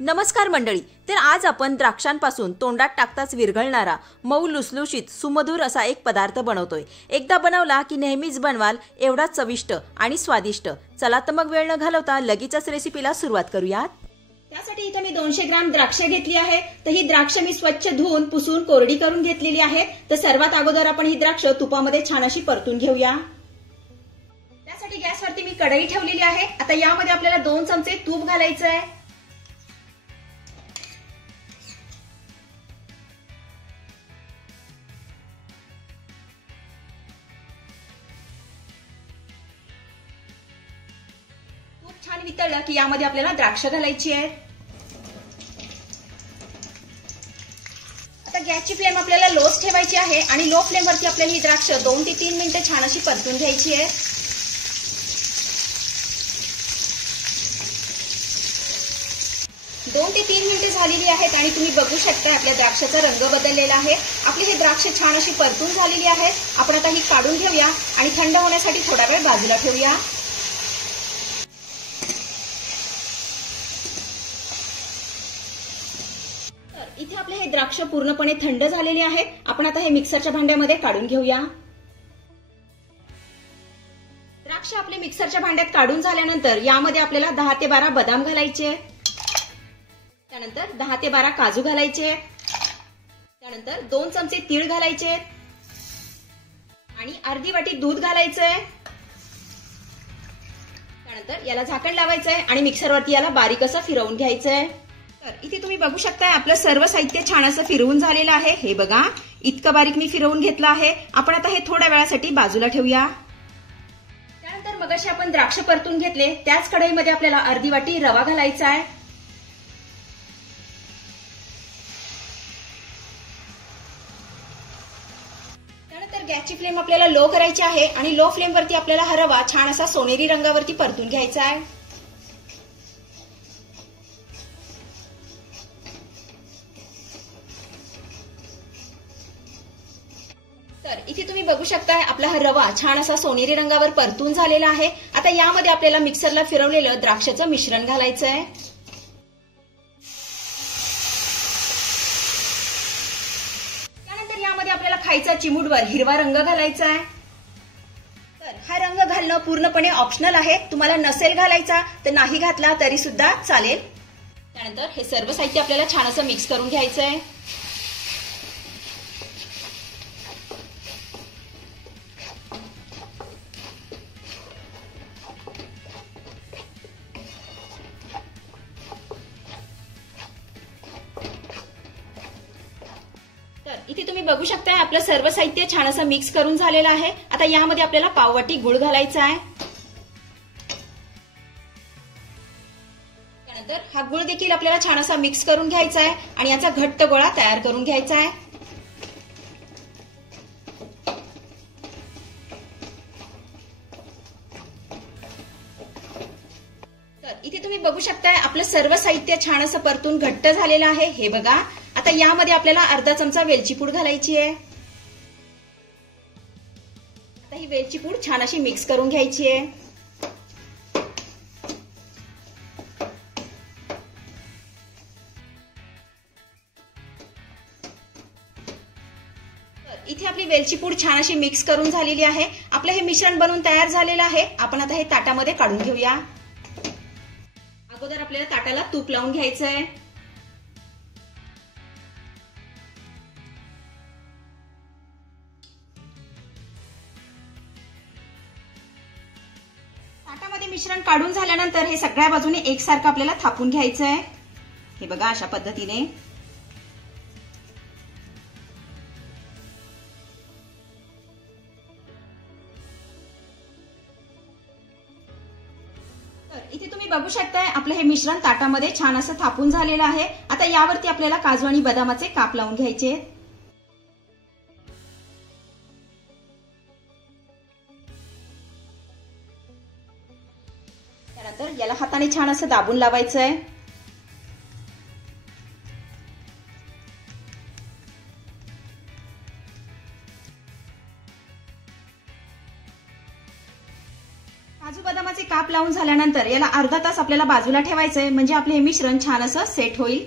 नमस्कार मंडळी. तर आज आपण द्राक्षांपासून तोंडात टाकताच विरघळणारा मऊ लुसलुशीत सुमधुर असा एक पदार्थ बनवतोय. एकदा बनवला की नेहमीच बनवाल एवढा चविष्ट आणि स्वादिष्ट. चला तर मग वेळ न घालवता लगेचच रेसिपीला सुरुवात करूयात. त्यासाठी इथे मी 200 ग्राम द्राक्ष घेतली आहे. तर ही द्राक्ष मी स्वच्छ धुवून पुसून कोरडी करून घेतलेली आहे. तर सर्वात अगोदर आपण ही द्राक्ष तुपामध्ये छान अशी परतून घेऊया. त्यासाठी गॅसवरती मी कढई ठेवलेली आहे. आता यामध्ये आपल्याला 2 चमचे तूप घालायचं आहे. तूप छान वितळलं की यामध्ये आपल्याला द्राक्ष घालायची आहेत. आता गॅसची फ्लेम आपल्याला लोच ठेवायची आहे आणि लो फ्लेम वरती आपल्याला ही द्राक्ष 2 ते 3 मिनिटं छान अशी परतून घ्यायची आहे. 2 ते 3 मिनिटे झालेली आहेत आणि तुम्ही बघू शकता आपल्या द्राक्षाचा रंग बदललेला आहे. आपली हे द्राक्ष छान अशी परतून झालेली आहेत. आपण आता ही काढून घेऊया आणि थंड होण्यासाठी थोडा वेळ बाजूला ठेवूया. इथे आपले हे द्राक्ष पूर्णपणे थंड झालेले आहेत. आपण आता हे मिक्सरच्या भांड्यामध्ये काढून घेऊया. द्राक्ष आपले मिक्सरच्या भांड्यात काढून झाल्यानंतर यामध्ये आपल्याला 10 ते 12 बदाम घालायचे. त्यानंतर 10 ते 12 काजू घालायचे. त्यानंतर 2 चमचे तीळ घालायचे आणि अर्धी वाटी दूध घालायचंय. त्यानंतर याला झाकण लावायचंय आणि मिक्सरवरती याला बारीक असं फिरवून घ्यायचंय. तर इथे तुम्ही बघू शकता आपलं सर्व साहित्य छान असं फिरवून झालेलं आहे. हे बघा इतकं बारीक मी फिरवून घेतलं आहे. आपण आता हे थोड्या वेळासाठी बाजूला ठेवूया. त्यानंतर मगाशी आपण द्राक्ष परतून घेतले त्याच कढईमध्ये आपल्याला अर्धी वाटी रवा घालायचा आहे. त्यानंतर गॅसची फ्लेम आपल्याला लो करायची आहे आणि लो फ्लेम वरती आपल्याला हा रवा छान असा सोनेरी रंगावरती परतून घ्यायचा आहे. तर इथे तुम्ही बघू शकता आपला हा रवा छान असा सोनेरी रंगावर परतून झालेला आहे. आता यामध्ये आपल्याला मिक्सरला फिरवलेलं द्राक्षाचं मिश्रण घालायचं आहे. त्यानंतर यामध्ये आपल्याला खायचा चिमूटभर हिरवा रंग घालायचा आहे. तर हा रंग घालणं पूर्णपणे ऑप्शनल आहे. तुम्हाला नसेल घालायचा तर नाही घातला तरी सुद्धा चालेल. त्यानंतर हे सर्व साहित्य आपल्याला छान असं मिक्स करून घ्यायचं आहे. तर इथे तुम्ही बघू शकता आपलं सर्व साहित्य छान असं मिक्स करून झालेलं आहे. आता यामध्ये आपल्याला पाववाटी गुळ घालायचा आहे. त्यानंतर हा गुळ देखील आपल्याला छान असा मिक्स करून घ्यायचा आहे आणि याचा घट्ट गोळा तयार करून घ्यायचा आहे. तर इथे तुम्ही बघू शकता आपलं सर्व साहित्य छान असं परतून घट्ट झालेलं आहे. हे बघा आता यामध्ये आपल्याला अर्धा चमचा वेलची पूड घालायची आहे. आता ही वेलची पूड छान अशी मिक्स करून घ्यायची आहे. इथे आपली वेलची पूड छान अशी मिक्स करून झालेली आहे. आपलं हे मिश्रण बनवून तयार झालेलं आहे. आपण आता हे ताटामध्ये काढून घेऊया. अगोदर आपल्याला ताटाला तूप लावून घ्यायचं आहे. ताटामध्ये मिश्रण काढून झाल्यानंतर हे सगळ्या बाजूने एकसारखं आपल्याला थापून घ्यायचं आहे. हे बघा अशा पद्धतीने. इथे तुम्ही बघू शकता आपलं हे मिश्रण ताटामध्ये छान असं थापून झालेलं आहे. आता यावरती आपल्याला काजू आणि बदामाचे काप लावून घ्यायचे. त्यानंतर याला हाताने छान असं दाबून लावायचं आहे. काजू बदामाचे काप लावून झाल्यानंतर याला अर्धा तास आपल्याला बाजूला ठेवायचंय, म्हणजे आपले हे मिश्रण छान असं सेट होईल.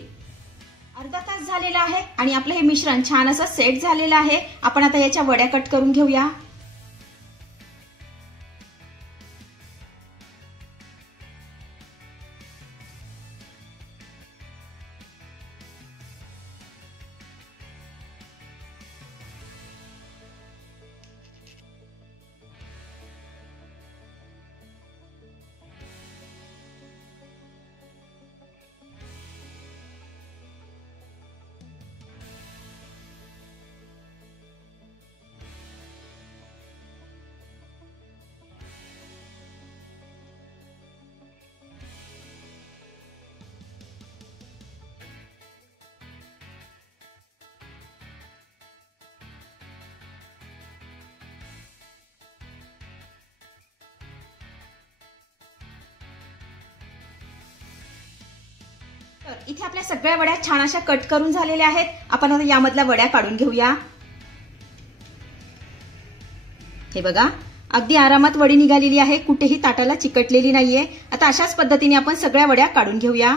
अर्धा तास झालेला आहे आणि आपलं हे मिश्रण छान असं सेट झालेलं आहे. आपण आता याच्या वड्या कट करून घेऊया. तर इथे आपल्या सगळ्या वड्या छान अशा कट करून झालेल्या आहेत. आपण आता यामधल्या वड्या काढून घेऊया. हे बघा, अगदी आरामात वडी निघालेली आहे, कुठेही ताटाला चिकटलेली नाहीये. आता अशाच पद्धतीने आपण सगळ्या वड्या काढून घेऊया.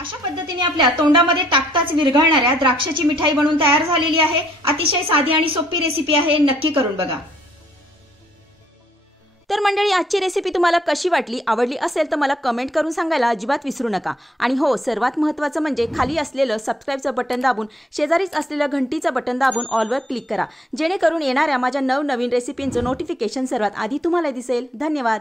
अशा पद्धतीने आपल्या तोंडामध्ये टाकताच विरघळणाऱ्या द्राक्षाची मिठाई बनवून तयार झालेली आहे. अतिशय साधी आणि सोपी रेसिपी आहे, नक्की करून बघा. तर मंडळी, आजची रेसिपी तुम्हाला कशी वाटली, आवडली असेल तर मला कमेंट करून सांगायला अजिबात विसरू नका. आणि हो, सर्वात महत्त्वाचं म्हणजे खाली असलेलं सबस्क्राईबचं बटन दाबून शेजारीच असलेलं घंटीचं बटन दाबून ऑलवर क्लिक करा, जेणेकरून येणाऱ्या माझ्या नवनवीन रेसिपींचं नोटिफिकेशन सर्वात आधी तुम्हाला दिसेल. धन्यवाद.